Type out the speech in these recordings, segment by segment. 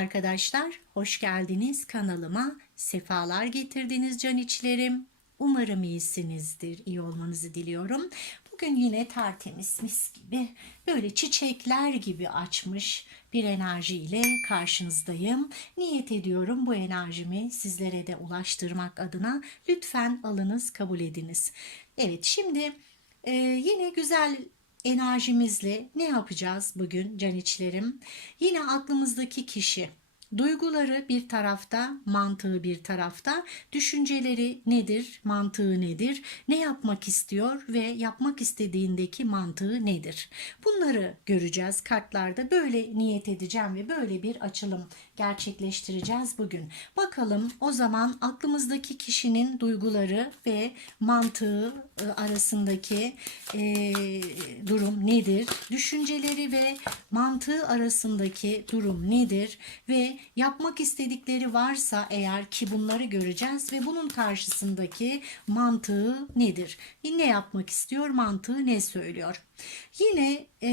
Arkadaşlar, hoş geldiniz kanalıma. Sefalar getirdiniz can içlerim. Umarım iyisinizdir, iyi olmanızı diliyorum. Bugün yine tertemiz mis gibi, böyle çiçekler gibi açmış bir enerjiyle karşınızdayım. Niyet ediyorum bu enerjimi sizlere de ulaştırmak adına. Lütfen alınız, kabul ediniz. Evet, şimdi e, yine güzel enerjimizle ne yapacağız bugün can içlerim? Yine aklımızdaki kişi Duyguları bir tarafta, mantığı bir tarafta, düşünceleri nedir, mantığı nedir, ne yapmak istiyor ve yapmak istediğindeki mantığı nedir? Bunları göreceğiz kartlarda. Böyle niyet edeceğim ve böyle bir açılım gerçekleştireceğiz bugün. Bakalım o zaman aklımızdaki kişinin duyguları ve mantığı e, arasındaki e, durum nedir? Düşünceleri ve mantığı arasındaki durum nedir? Ve yapmak istedikleri varsa eğer ki bunları göreceğiz ve bunun karşısındaki mantığı nedir? Ne yapmak istiyor? Mantığı ne söylüyor? Yine e,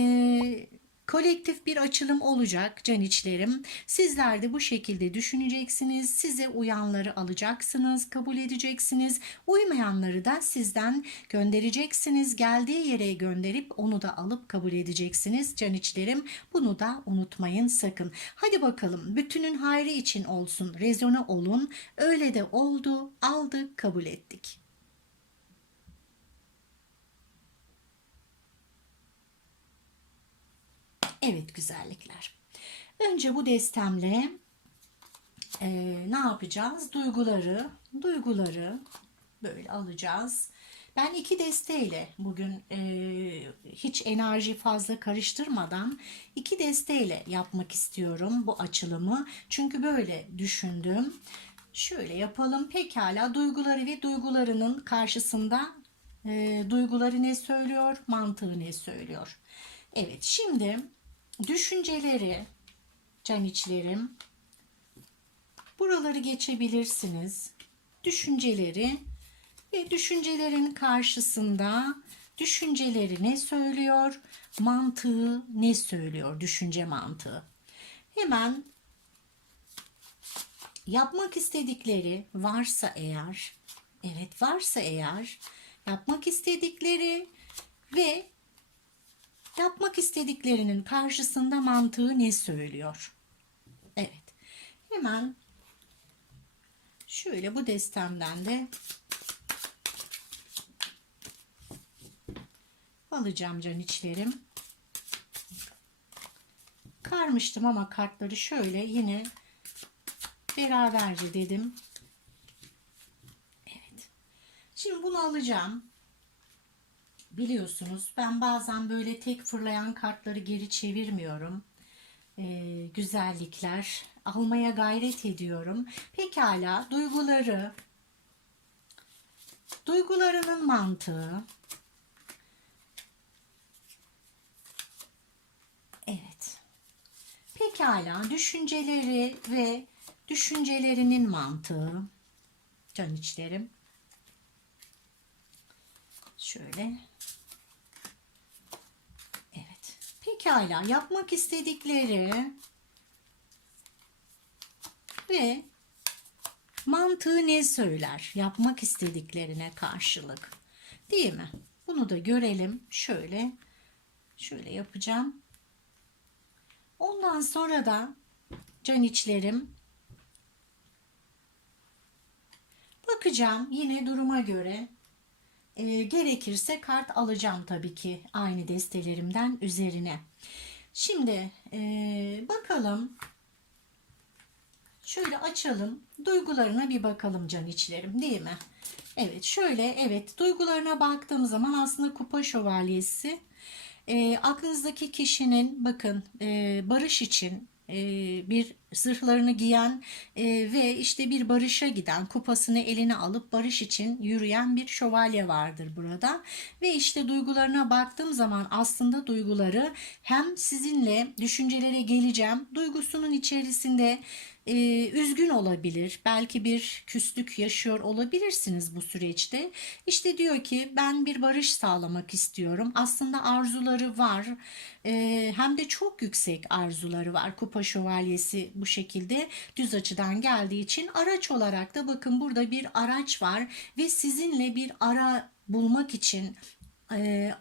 kolektif bir açılım olacak can içlerim. Sizler de bu şekilde düşüneceksiniz. Size uyanları alacaksınız, kabul edeceksiniz. Uymayanları da sizden göndereceksiniz. Geldiği yere gönderip onu da alıp kabul edeceksiniz can içlerim. Bunu da unutmayın sakın. Hadi bakalım bütünün hayrı için olsun. Rezone olun. Öyle de oldu. Aldık, kabul ettik. Evet güzellikler. Önce bu destemle e, ne yapacağız? Duyguları, duyguları böyle alacağız. Ben iki desteyle bugün e, hiç enerji fazla karıştırmadan iki desteyle yapmak istiyorum bu açılımı. Çünkü böyle düşündüm. Şöyle yapalım. Pekala duyguları ve duygularının karşısında e, duyguları ne söylüyor, mantığı ne söylüyor. Evet şimdi düşünceleri can içlerim buraları geçebilirsiniz. Düşünceleri ve düşüncelerin karşısında düşünceleri ne söylüyor? Mantığı ne söylüyor? Düşünce mantığı. Hemen yapmak istedikleri varsa eğer, evet varsa eğer yapmak istedikleri ve yapmak istediklerinin karşısında mantığı ne söylüyor? Evet. Hemen şöyle bu destemden de alacağım can içlerim. Karmıştım ama kartları şöyle yine beraberce dedim. Evet. Şimdi bunu alacağım. Biliyorsunuz ben bazen böyle tek fırlayan kartları geri çevirmiyorum. Ee, güzellikler almaya gayret ediyorum. Pekala duyguları, duygularının mantığı, Evet. Pekala düşünceleri ve düşüncelerinin mantığı. Can içlerim. Şöyle. Evet. Pekala yapmak istedikleri ve mantığı ne söyler yapmak istediklerine karşılık. Değil mi? Bunu da görelim. Şöyle şöyle yapacağım. Ondan sonra da can içlerim bakacağım yine duruma göre e, gerekirse kart alacağım tabii ki aynı destelerimden üzerine. Şimdi e, bakalım şöyle açalım duygularına bir bakalım can içlerim değil mi? Evet şöyle evet duygularına baktığım zaman aslında kupa şövalyesi e, aklınızdaki kişinin bakın e, barış için e, bir zırhlarını giyen e, ve işte bir barışa giden kupasını eline alıp barış için yürüyen bir şövalye vardır burada ve işte duygularına baktığım zaman aslında duyguları hem sizinle düşüncelere geleceğim duygusunun içerisinde e, üzgün olabilir. Belki bir küslük yaşıyor olabilirsiniz bu süreçte. İşte diyor ki ben bir barış sağlamak istiyorum. Aslında arzuları var. E, hem de çok yüksek arzuları var. Kupa şövalyesi bu şekilde düz açıdan geldiği için araç olarak da bakın burada bir araç var ve sizinle bir ara bulmak için e,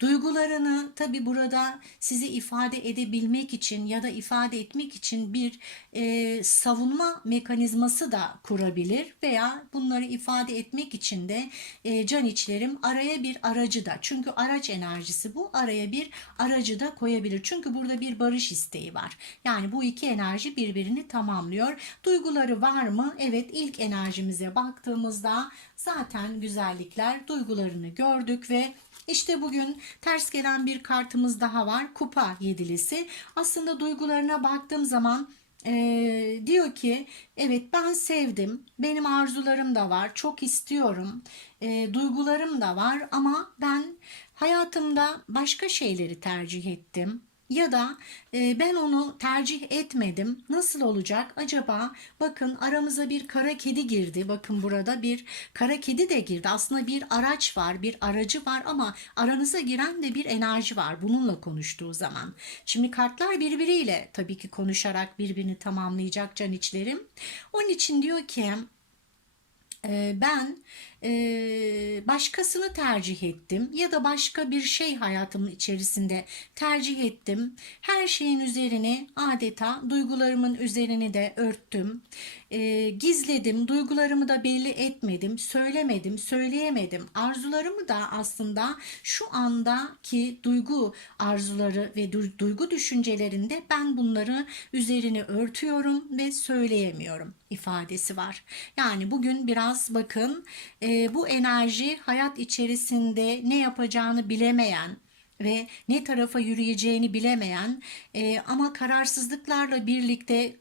Duygularını tabi burada sizi ifade edebilmek için ya da ifade etmek için bir e, savunma mekanizması da kurabilir veya bunları ifade etmek için de e, can içlerim araya bir aracı da çünkü araç enerjisi bu araya bir aracı da koyabilir. Çünkü burada bir barış isteği var. Yani bu iki enerji birbirini tamamlıyor. Duyguları var mı? Evet ilk enerjimize baktığımızda zaten güzellikler duygularını gördük ve işte bugün ters gelen bir kartımız daha var. Kupa yedilisi. Aslında duygularına baktığım zaman e, diyor ki evet ben sevdim. Benim arzularım da var. Çok istiyorum. E, duygularım da var ama ben hayatımda başka şeyleri tercih ettim ya da e, ben onu tercih etmedim. Nasıl olacak acaba? Bakın aramıza bir kara kedi girdi. Bakın burada bir kara kedi de girdi. Aslında bir araç var, bir aracı var ama aranıza giren de bir enerji var bununla konuştuğu zaman. Şimdi kartlar birbiriyle tabii ki konuşarak birbirini tamamlayacak can içlerim. Onun için diyor ki e, ben başkasını tercih ettim ya da başka bir şey hayatımın içerisinde tercih ettim. Her şeyin üzerine adeta duygularımın üzerini de örttüm. Gizledim, duygularımı da belli etmedim, söylemedim, söyleyemedim. Arzularımı da aslında şu andaki duygu arzuları ve duygu düşüncelerinde ben bunları üzerini örtüyorum ve söyleyemiyorum ifadesi var. Yani bugün biraz bakın bu enerji hayat içerisinde ne yapacağını bilemeyen ve ne tarafa yürüyeceğini bilemeyen e, ama kararsızlıklarla birlikte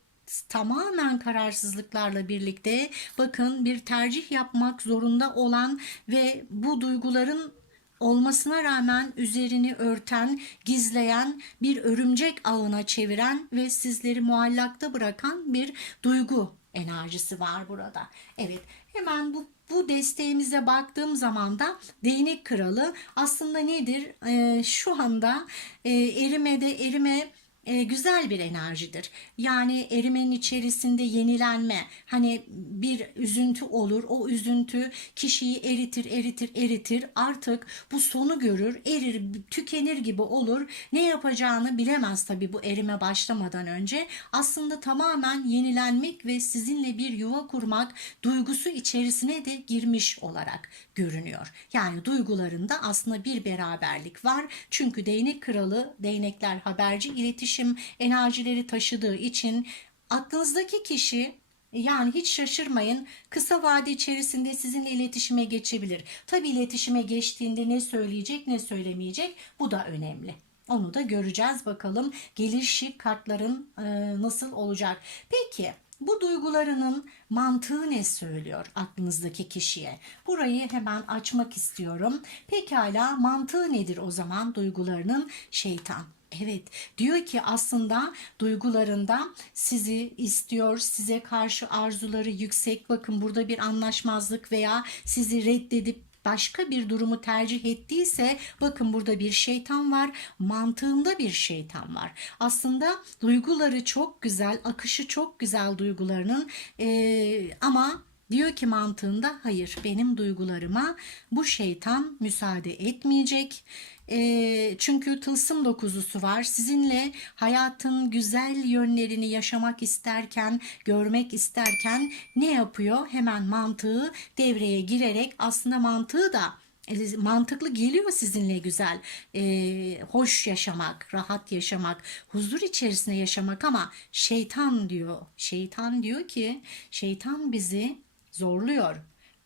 tamamen kararsızlıklarla birlikte bakın bir tercih yapmak zorunda olan ve bu duyguların olmasına rağmen üzerini örten, gizleyen bir örümcek ağına çeviren ve sizleri muallakta bırakan bir duygu enerjisi var burada. Evet hemen bu bu desteğimize baktığım zaman da değnek kralı aslında nedir? Ee, şu anda e, erimede erime e, güzel bir enerjidir. Yani erimenin içerisinde yenilenme, hani bir üzüntü olur. O üzüntü kişiyi eritir, eritir, eritir. Artık bu sonu görür, erir, tükenir gibi olur. Ne yapacağını bilemez tabii bu erime başlamadan önce. Aslında tamamen yenilenmek ve sizinle bir yuva kurmak duygusu içerisine de girmiş olarak görünüyor. Yani duygularında aslında bir beraberlik var. Çünkü değnek kralı, değnekler haberci iletişim enerjileri taşıdığı için aklınızdaki kişi yani hiç şaşırmayın kısa vade içerisinde sizinle iletişime geçebilir. Tabi iletişime geçtiğinde ne söyleyecek ne söylemeyecek bu da önemli. Onu da göreceğiz bakalım gelişi kartların e, nasıl olacak. Peki bu duygularının mantığı ne söylüyor aklınızdaki kişiye? Burayı hemen açmak istiyorum. Pekala mantığı nedir o zaman duygularının? Şeytan. Evet diyor ki aslında duygularında sizi istiyor, size karşı arzuları yüksek. Bakın burada bir anlaşmazlık veya sizi reddedip başka bir durumu tercih ettiyse bakın burada bir şeytan var mantığında bir şeytan var aslında duyguları çok güzel akışı çok güzel duygularının ee, ama Diyor ki mantığında hayır benim duygularıma bu şeytan müsaade etmeyecek. E, çünkü tılsım dokuzusu var. Sizinle hayatın güzel yönlerini yaşamak isterken, görmek isterken ne yapıyor? Hemen mantığı devreye girerek aslında mantığı da e, mantıklı geliyor sizinle güzel, e, hoş yaşamak, rahat yaşamak, huzur içerisinde yaşamak ama şeytan diyor, şeytan diyor ki şeytan bizi zorluyor.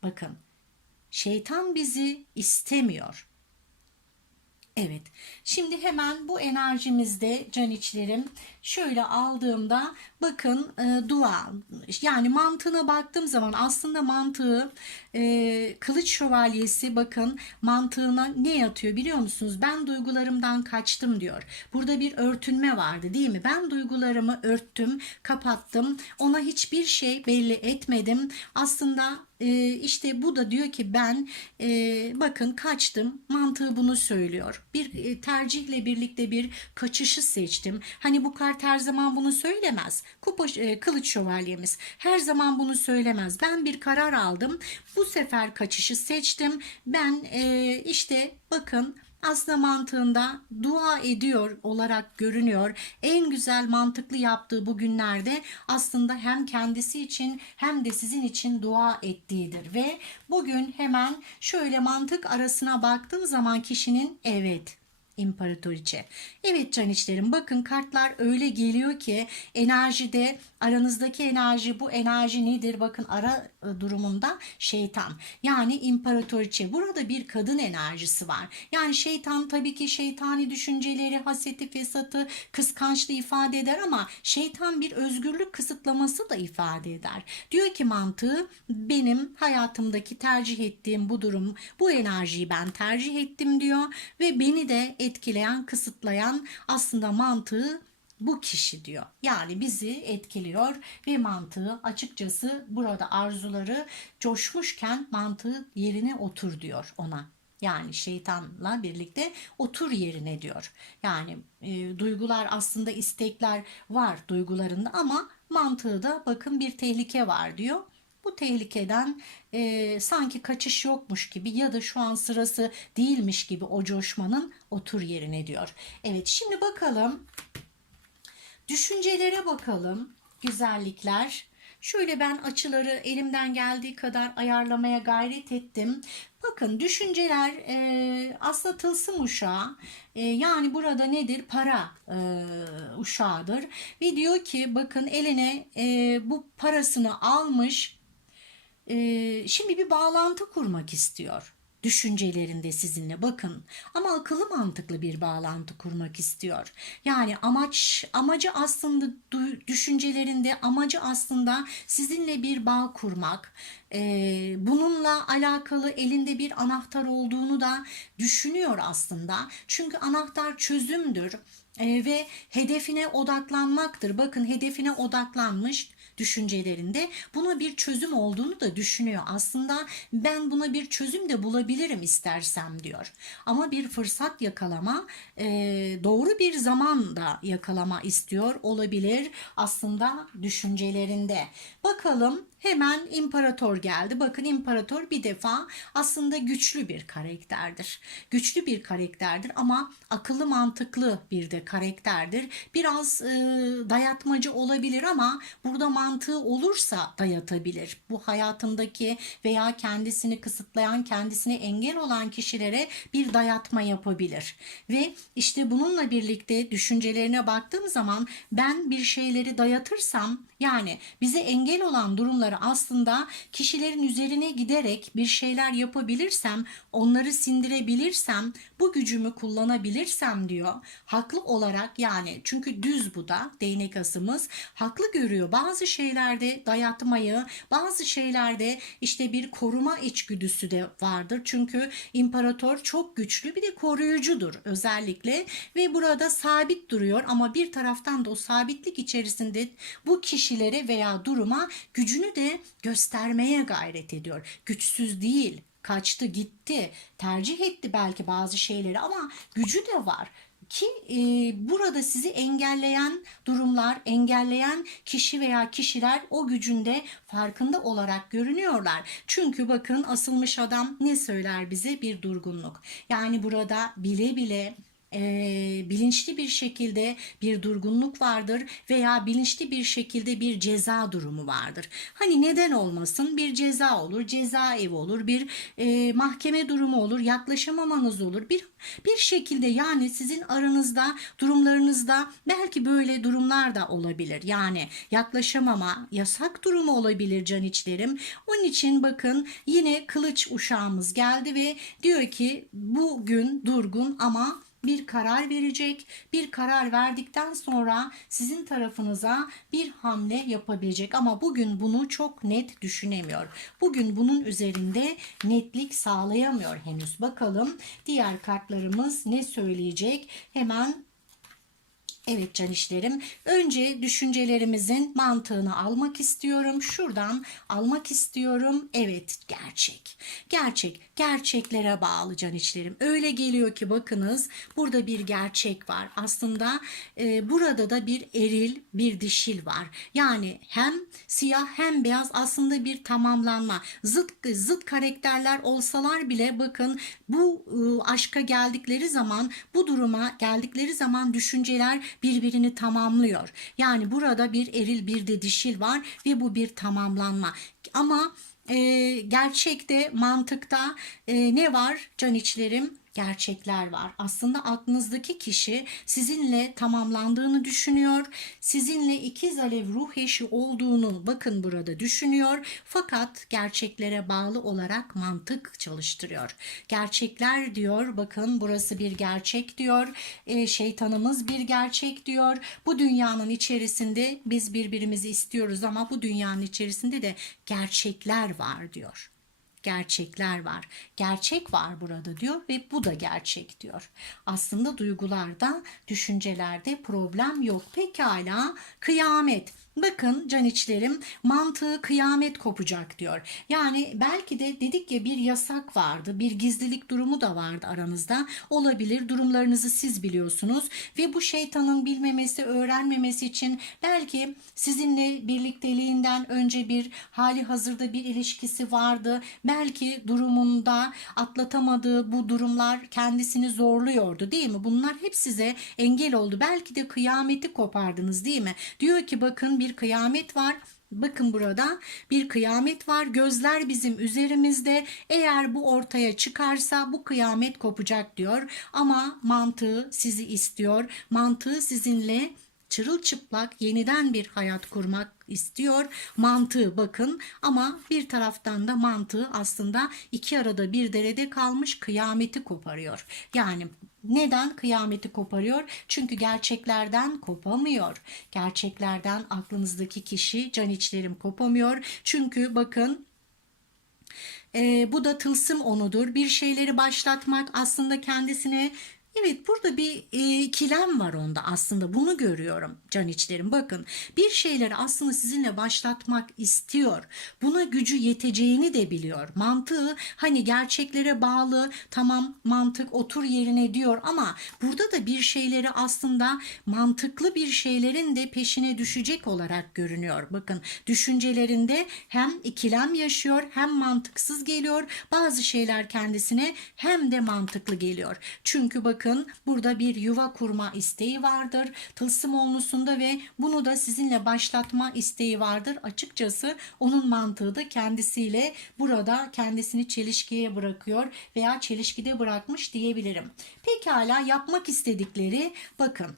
Bakın şeytan bizi istemiyor. Evet. Şimdi hemen bu enerjimizde can içlerim şöyle aldığımda bakın e, dua yani mantığına baktığım zaman aslında mantığı e, kılıç şövalyesi bakın mantığına ne yatıyor biliyor musunuz? Ben duygularımdan kaçtım diyor. Burada bir örtünme vardı değil mi? Ben duygularımı örttüm, kapattım. Ona hiçbir şey belli etmedim. Aslında e, işte bu da diyor ki ben e, bakın kaçtım. Mantığı bunu söylüyor. Bir e, tercihle birlikte bir kaçışı seçtim. Hani bu kart her zaman bunu söylemez. Kupa e, kılıç şövalyemiz her zaman bunu söylemez. Ben bir karar aldım. Bu sefer kaçışı seçtim. Ben e, işte bakın aslında mantığında dua ediyor olarak görünüyor. En güzel mantıklı yaptığı bu günlerde aslında hem kendisi için hem de sizin için dua ettiğidir. Ve bugün hemen şöyle mantık arasına baktığım zaman kişinin evet İmparatoriçe. Evet can içlerim bakın kartlar öyle geliyor ki enerjide aranızdaki enerji bu enerji nedir? Bakın ara e, durumunda şeytan yani imparatoriçe. Burada bir kadın enerjisi var. Yani şeytan tabii ki şeytani düşünceleri, haseti, fesatı, kıskançlığı ifade eder ama şeytan bir özgürlük kısıtlaması da ifade eder. Diyor ki mantığı benim hayatımdaki tercih ettiğim bu durum, bu enerjiyi ben tercih ettim diyor ve beni de etkileyen, kısıtlayan aslında mantığı bu kişi diyor. Yani bizi etkiliyor ve mantığı açıkçası burada arzuları coşmuşken mantığı yerine otur diyor ona. Yani şeytanla birlikte otur yerine diyor. Yani e, duygular aslında istekler var duygularında ama mantığı da bakın bir tehlike var diyor. Bu tehlikeden e, sanki kaçış yokmuş gibi ya da şu an sırası değilmiş gibi o coşmanın otur yerine diyor. Evet şimdi bakalım Düşüncelere bakalım. Güzellikler. Şöyle ben açıları elimden geldiği kadar ayarlamaya gayret ettim. Bakın düşünceler e, aslında tılsım. E, yani burada nedir? Para e, uşağıdır. Ve diyor ki bakın eline e, bu parasını almış. E, şimdi bir bağlantı kurmak istiyor düşüncelerinde sizinle bakın ama akıllı mantıklı bir bağlantı kurmak istiyor. Yani amaç amacı aslında düşüncelerinde amacı aslında sizinle bir bağ kurmak. Ee, bununla alakalı elinde bir anahtar olduğunu da düşünüyor aslında. Çünkü anahtar çözümdür ee, ve hedefine odaklanmaktır. Bakın hedefine odaklanmış düşüncelerinde buna bir çözüm olduğunu da düşünüyor. Aslında ben buna bir çözüm de bulabilirim istersem diyor. Ama bir fırsat yakalama e, doğru bir zaman da yakalama istiyor olabilir aslında düşüncelerinde. Bakalım Hemen imparator geldi. Bakın imparator bir defa aslında güçlü bir karakterdir. Güçlü bir karakterdir ama akıllı mantıklı bir de karakterdir. Biraz e, dayatmacı olabilir ama burada mantığı olursa dayatabilir. Bu hayatındaki veya kendisini kısıtlayan, kendisine engel olan kişilere bir dayatma yapabilir. Ve işte bununla birlikte düşüncelerine baktığım zaman ben bir şeyleri dayatırsam yani bize engel olan durumları aslında kişilerin üzerine giderek bir şeyler yapabilirsem, onları sindirebilirsem, bu gücümü kullanabilirsem diyor. Haklı olarak yani çünkü düz bu da değnek asımız haklı görüyor. Bazı şeylerde dayatmayı, bazı şeylerde işte bir koruma içgüdüsü de vardır. Çünkü imparator çok güçlü bir de koruyucudur özellikle ve burada sabit duruyor ama bir taraftan da o sabitlik içerisinde bu kişilere veya duruma gücünü de göstermeye gayret ediyor. Güçsüz değil, kaçtı gitti, tercih etti belki bazı şeyleri ama gücü de var ki e, burada sizi engelleyen durumlar, engelleyen kişi veya kişiler o gücünde farkında olarak görünüyorlar. Çünkü bakın asılmış adam ne söyler bize? Bir durgunluk. Yani burada bile bile e, bilinçli bir şekilde bir durgunluk vardır veya bilinçli bir şekilde bir ceza durumu vardır. Hani neden olmasın bir ceza olur, cezaevi olur, bir e, mahkeme durumu olur, yaklaşamamanız olur. Bir bir şekilde yani sizin aranızda durumlarınızda belki böyle durumlar da olabilir. Yani yaklaşamama, yasak durumu olabilir can içlerim. Onun için bakın yine kılıç uşağımız geldi ve diyor ki bugün durgun ama bir karar verecek. Bir karar verdikten sonra sizin tarafınıza bir hamle yapabilecek ama bugün bunu çok net düşünemiyor. Bugün bunun üzerinde netlik sağlayamıyor henüz. Bakalım diğer kartlarımız ne söyleyecek? Hemen Evet can işlerim. Önce düşüncelerimizin mantığını almak istiyorum. Şuradan almak istiyorum. Evet gerçek. Gerçek. Gerçeklere bağlı can işlerim. Öyle geliyor ki bakınız burada bir gerçek var. Aslında e, burada da bir eril bir dişil var. Yani hem siyah hem beyaz aslında bir tamamlanma. Zıt, zıt karakterler olsalar bile bakın bu e, aşka geldikleri zaman bu duruma geldikleri zaman düşünceler birbirini tamamlıyor. Yani burada bir eril bir de dişil var ve bu bir tamamlanma. Ama e, gerçekte mantıkta e, ne var can içlerim? Gerçekler var. Aslında aklınızdaki kişi sizinle tamamlandığını düşünüyor. Sizinle ikiz alev ruh eşi olduğunu bakın burada düşünüyor. Fakat gerçeklere bağlı olarak mantık çalıştırıyor. Gerçekler diyor bakın burası bir gerçek diyor. E, şeytanımız bir gerçek diyor. Bu dünyanın içerisinde biz birbirimizi istiyoruz ama bu dünyanın içerisinde de gerçekler var diyor gerçekler var. Gerçek var burada diyor ve bu da gerçek diyor. Aslında duygularda, düşüncelerde problem yok. Pekala kıyamet. Bakın can içlerim mantığı kıyamet kopacak diyor. Yani belki de dedik ya bir yasak vardı, bir gizlilik durumu da vardı aranızda. Olabilir durumlarınızı siz biliyorsunuz ve bu şeytanın bilmemesi, öğrenmemesi için belki sizinle birlikteliğinden önce bir hali hazırda bir ilişkisi vardı. Belki durumunda atlatamadığı bu durumlar kendisini zorluyordu değil mi? Bunlar hep size engel oldu. Belki de kıyameti kopardınız değil mi? Diyor ki bakın bir kıyamet var. Bakın burada bir kıyamet var. Gözler bizim üzerimizde. Eğer bu ortaya çıkarsa bu kıyamet kopacak diyor. Ama mantığı sizi istiyor. Mantığı sizinle çırılçıplak yeniden bir hayat kurmak istiyor. Mantığı bakın ama bir taraftan da mantığı aslında iki arada bir derede kalmış kıyameti koparıyor. Yani neden kıyameti koparıyor? Çünkü gerçeklerden kopamıyor. Gerçeklerden aklınızdaki kişi can içlerim kopamıyor. Çünkü bakın e, bu da tılsım onudur. Bir şeyleri başlatmak aslında kendisine Evet burada bir e, ikilem var onda aslında bunu görüyorum can içlerim. Bakın bir şeyleri aslında sizinle başlatmak istiyor. Buna gücü yeteceğini de biliyor. Mantığı hani gerçeklere bağlı tamam mantık otur yerine diyor ama burada da bir şeyleri aslında mantıklı bir şeylerin de peşine düşecek olarak görünüyor. Bakın düşüncelerinde hem ikilem yaşıyor hem mantıksız geliyor. Bazı şeyler kendisine hem de mantıklı geliyor. Çünkü bakın bakın burada bir yuva kurma isteği vardır. Tılsım olmusunda ve bunu da sizinle başlatma isteği vardır. Açıkçası onun mantığı da kendisiyle burada kendisini çelişkiye bırakıyor veya çelişkide bırakmış diyebilirim. Pekala yapmak istedikleri bakın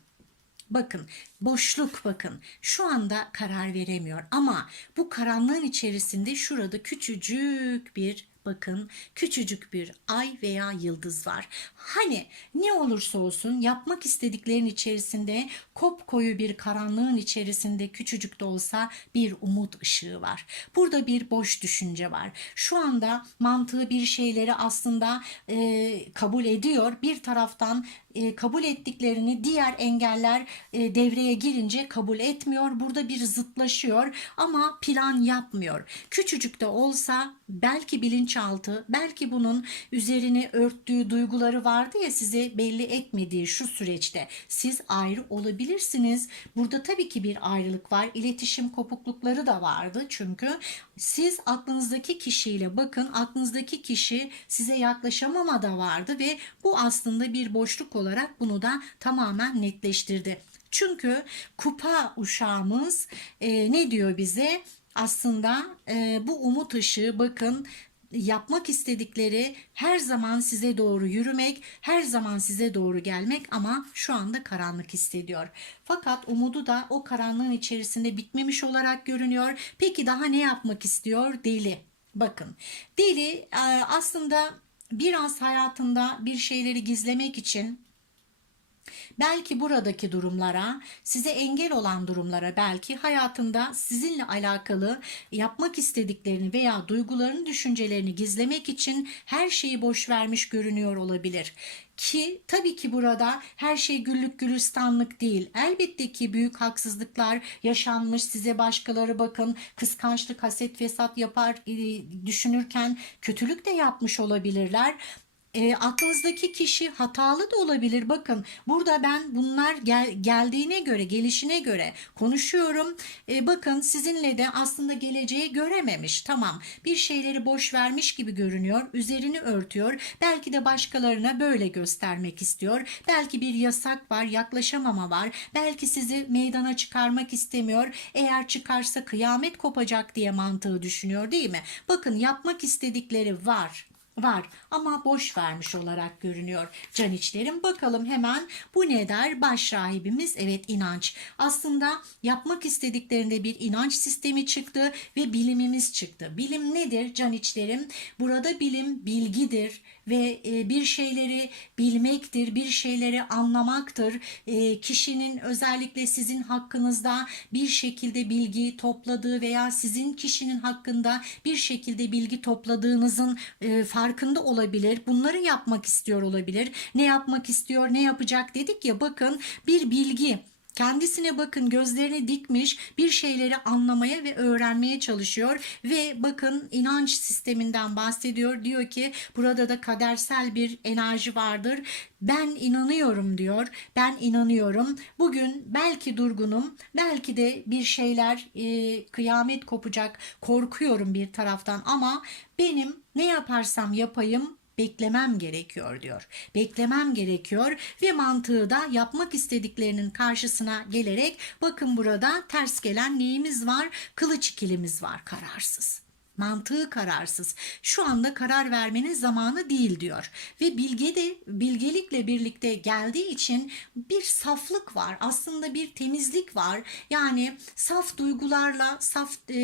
Bakın boşluk bakın şu anda karar veremiyor ama bu karanlığın içerisinde şurada küçücük bir bakın küçücük bir ay veya yıldız var. Hani ne olursa olsun yapmak istediklerin içerisinde kop koyu bir karanlığın içerisinde küçücük de olsa bir umut ışığı var. Burada bir boş düşünce var. Şu anda mantığı bir şeyleri aslında e, kabul ediyor. Bir taraftan e, kabul ettiklerini diğer engeller e, devreye girince kabul etmiyor. Burada bir zıtlaşıyor ama plan yapmıyor. Küçücük de olsa belki bilinç bilinçaltı belki bunun üzerini örttüğü duyguları vardı ya size belli etmediği şu süreçte siz ayrı olabilirsiniz. Burada tabii ki bir ayrılık var. İletişim kopuklukları da vardı çünkü siz aklınızdaki kişiyle bakın aklınızdaki kişi size yaklaşamama da vardı ve bu aslında bir boşluk olarak bunu da tamamen netleştirdi. Çünkü kupa uşağımız e, ne diyor bize? Aslında e, bu umut ışığı bakın yapmak istedikleri her zaman size doğru yürümek, her zaman size doğru gelmek ama şu anda karanlık hissediyor. Fakat umudu da o karanlığın içerisinde bitmemiş olarak görünüyor. Peki daha ne yapmak istiyor? Deli. Bakın deli e, aslında biraz hayatında bir şeyleri gizlemek için Belki buradaki durumlara, size engel olan durumlara belki hayatında sizinle alakalı yapmak istediklerini veya duygularını, düşüncelerini gizlemek için her şeyi boş vermiş görünüyor olabilir. Ki tabii ki burada her şey güllük gülistanlık değil. Elbette ki büyük haksızlıklar yaşanmış. Size başkaları bakın kıskançlık, haset, fesat yapar e, düşünürken kötülük de yapmış olabilirler e, aklınızdaki kişi hatalı da olabilir. Bakın burada ben bunlar gel, geldiğine göre, gelişine göre konuşuyorum. E, bakın sizinle de aslında geleceği görememiş. Tamam bir şeyleri boş vermiş gibi görünüyor. Üzerini örtüyor. Belki de başkalarına böyle göstermek istiyor. Belki bir yasak var, yaklaşamama var. Belki sizi meydana çıkarmak istemiyor. Eğer çıkarsa kıyamet kopacak diye mantığı düşünüyor değil mi? Bakın yapmak istedikleri var var ama boş vermiş olarak görünüyor can içlerim. Bakalım hemen bu ne der? Baş rahibimiz evet inanç. Aslında yapmak istediklerinde bir inanç sistemi çıktı ve bilimimiz çıktı. Bilim nedir can içlerim? Burada bilim bilgidir ve e, bir şeyleri bilmektir, bir şeyleri anlamaktır. E, kişinin özellikle sizin hakkınızda bir şekilde bilgi topladığı veya sizin kişinin hakkında bir şekilde bilgi topladığınızın e, farkında olabilir. Bunları yapmak istiyor olabilir. Ne yapmak istiyor, ne yapacak dedik ya bakın bir bilgi Kendisine bakın gözlerini dikmiş bir şeyleri anlamaya ve öğrenmeye çalışıyor ve bakın inanç sisteminden bahsediyor. Diyor ki burada da kadersel bir enerji vardır. Ben inanıyorum diyor. Ben inanıyorum. Bugün belki durgunum, belki de bir şeyler e, kıyamet kopacak. Korkuyorum bir taraftan ama benim ne yaparsam yapayım beklemem gerekiyor diyor. Beklemem gerekiyor ve mantığı da yapmak istediklerinin karşısına gelerek bakın burada ters gelen neyimiz var? Kılıç ikilimiz var kararsız. Mantığı kararsız. Şu anda karar vermenin zamanı değil diyor. Ve bilge de bilgelikle birlikte geldiği için bir saflık var. Aslında bir temizlik var. Yani saf duygularla, saf e,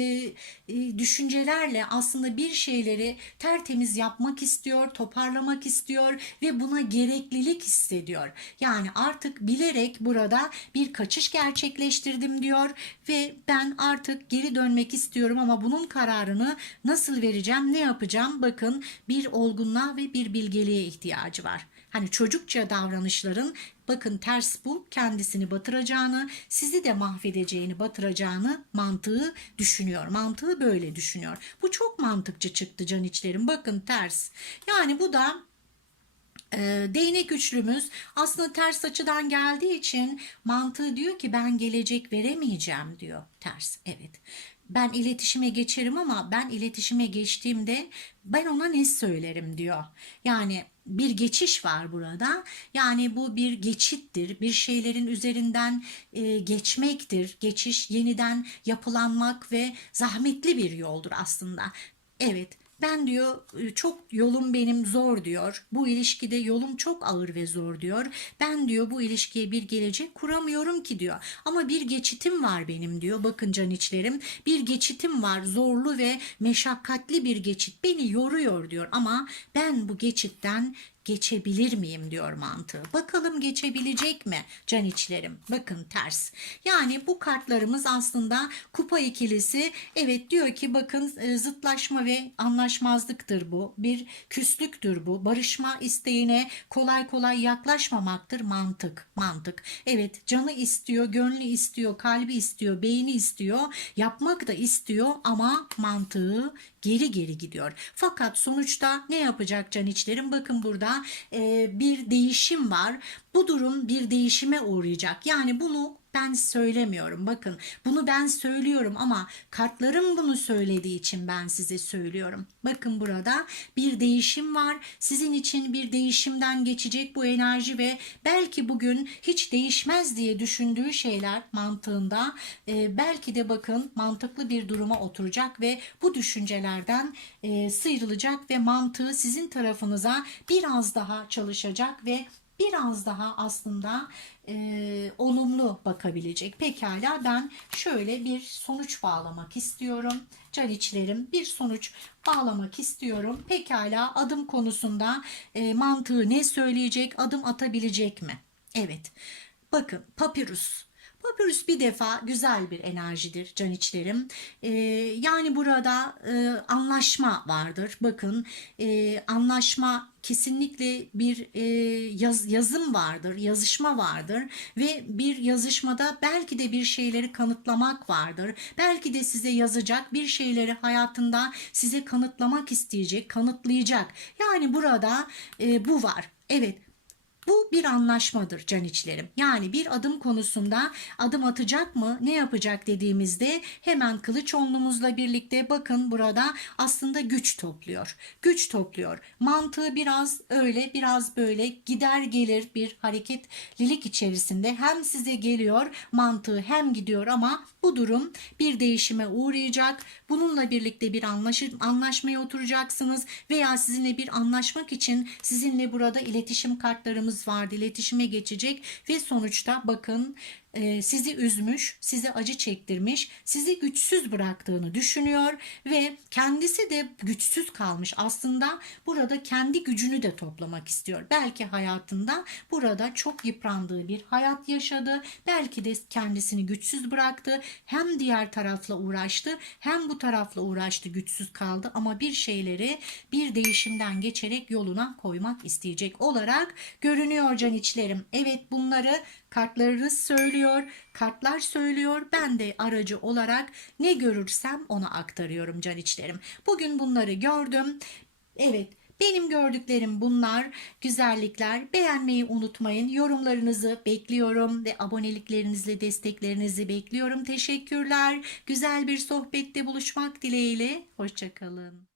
e, düşüncelerle aslında bir şeyleri tertemiz yapmak istiyor, toparlamak istiyor ve buna gereklilik hissediyor. Yani artık bilerek burada bir kaçış gerçekleştirdim diyor ve ben artık geri dönmek istiyorum ama bunun kararını nasıl vereceğim, ne yapacağım? Bakın bir olgunluğa ve bir bilgeliğe ihtiyacı var. Hani çocukça davranışların bakın ters bu kendisini batıracağını, sizi de mahvedeceğini, batıracağını mantığı düşünüyor. Mantığı böyle düşünüyor. Bu çok mantıkçı çıktı can içlerim. Bakın ters. Yani bu da e, değnek üçlümüz aslında ters açıdan geldiği için mantığı diyor ki ben gelecek veremeyeceğim diyor ters evet ben iletişime geçerim ama ben iletişime geçtiğimde ben ona ne söylerim diyor. Yani bir geçiş var burada. Yani bu bir geçittir. Bir şeylerin üzerinden e, geçmektir. Geçiş yeniden yapılanmak ve zahmetli bir yoldur aslında. Evet ben diyor çok yolum benim zor diyor. Bu ilişkide yolum çok ağır ve zor diyor. Ben diyor bu ilişkiye bir gelecek kuramıyorum ki diyor. Ama bir geçitim var benim diyor. Bakın can içlerim bir geçitim var zorlu ve meşakkatli bir geçit beni yoruyor diyor. Ama ben bu geçitten geçebilir miyim diyor mantığı. Bakalım geçebilecek mi can içlerim? Bakın ters. Yani bu kartlarımız aslında kupa ikilisi. Evet diyor ki bakın e, zıtlaşma ve anlaşmazlıktır bu. Bir küslüktür bu. Barışma isteğine kolay kolay yaklaşmamaktır mantık. Mantık. Evet canı istiyor, gönlü istiyor, kalbi istiyor, beyni istiyor. Yapmak da istiyor ama mantığı geri geri gidiyor. Fakat sonuçta ne yapacak can içlerim? Bakın burada bir değişim var. Bu durum bir değişime uğrayacak. Yani bunu ben söylemiyorum. Bakın bunu ben söylüyorum ama kartlarım bunu söylediği için ben size söylüyorum. Bakın burada bir değişim var. Sizin için bir değişimden geçecek bu enerji ve belki bugün hiç değişmez diye düşündüğü şeyler mantığında e, belki de bakın mantıklı bir duruma oturacak ve bu düşüncelerden e, sıyrılacak ve mantığı sizin tarafınıza biraz daha çalışacak ve biraz daha aslında e, olumlu bakabilecek. Pekala ben şöyle bir sonuç bağlamak istiyorum. Can içlerim bir sonuç bağlamak istiyorum. Pekala adım konusunda e, mantığı ne söyleyecek? Adım atabilecek mi? Evet. Bakın papyrus. Papyrus bir defa güzel bir enerjidir can içlerim. Ee, yani burada e, anlaşma vardır. Bakın e, anlaşma kesinlikle bir e, yaz, yazım vardır, yazışma vardır ve bir yazışmada belki de bir şeyleri kanıtlamak vardır. Belki de size yazacak bir şeyleri hayatında size kanıtlamak isteyecek, kanıtlayacak. Yani burada e, bu var. Evet bu bir anlaşmadır can içlerim. Yani bir adım konusunda adım atacak mı ne yapacak dediğimizde hemen kılıç onlumuzla birlikte bakın burada aslında güç topluyor. Güç topluyor. Mantığı biraz öyle biraz böyle gider gelir bir hareketlilik içerisinde hem size geliyor mantığı hem gidiyor ama bu durum bir değişime uğrayacak. Bununla birlikte bir anlaşı, anlaşmaya oturacaksınız veya sizinle bir anlaşmak için sizinle burada iletişim kartlarımız vardı. İletişime geçecek ve sonuçta bakın e, sizi üzmüş, size acı çektirmiş, sizi güçsüz bıraktığını düşünüyor ve kendisi de güçsüz kalmış. Aslında burada kendi gücünü de toplamak istiyor. Belki hayatında burada çok yıprandığı bir hayat yaşadı. Belki de kendisini güçsüz bıraktı. Hem diğer tarafla uğraştı, hem bu tarafla uğraştı, güçsüz kaldı ama bir şeyleri bir değişimden geçerek yoluna koymak isteyecek olarak görünüyor can içlerim. Evet bunları kartlarınız söylüyor, kartlar söylüyor. Ben de aracı olarak ne görürsem onu aktarıyorum can içlerim. Bugün bunları gördüm. Evet benim gördüklerim bunlar. Güzellikler. Beğenmeyi unutmayın. Yorumlarınızı bekliyorum ve aboneliklerinizle desteklerinizi bekliyorum. Teşekkürler. Güzel bir sohbette buluşmak dileğiyle. Hoşçakalın.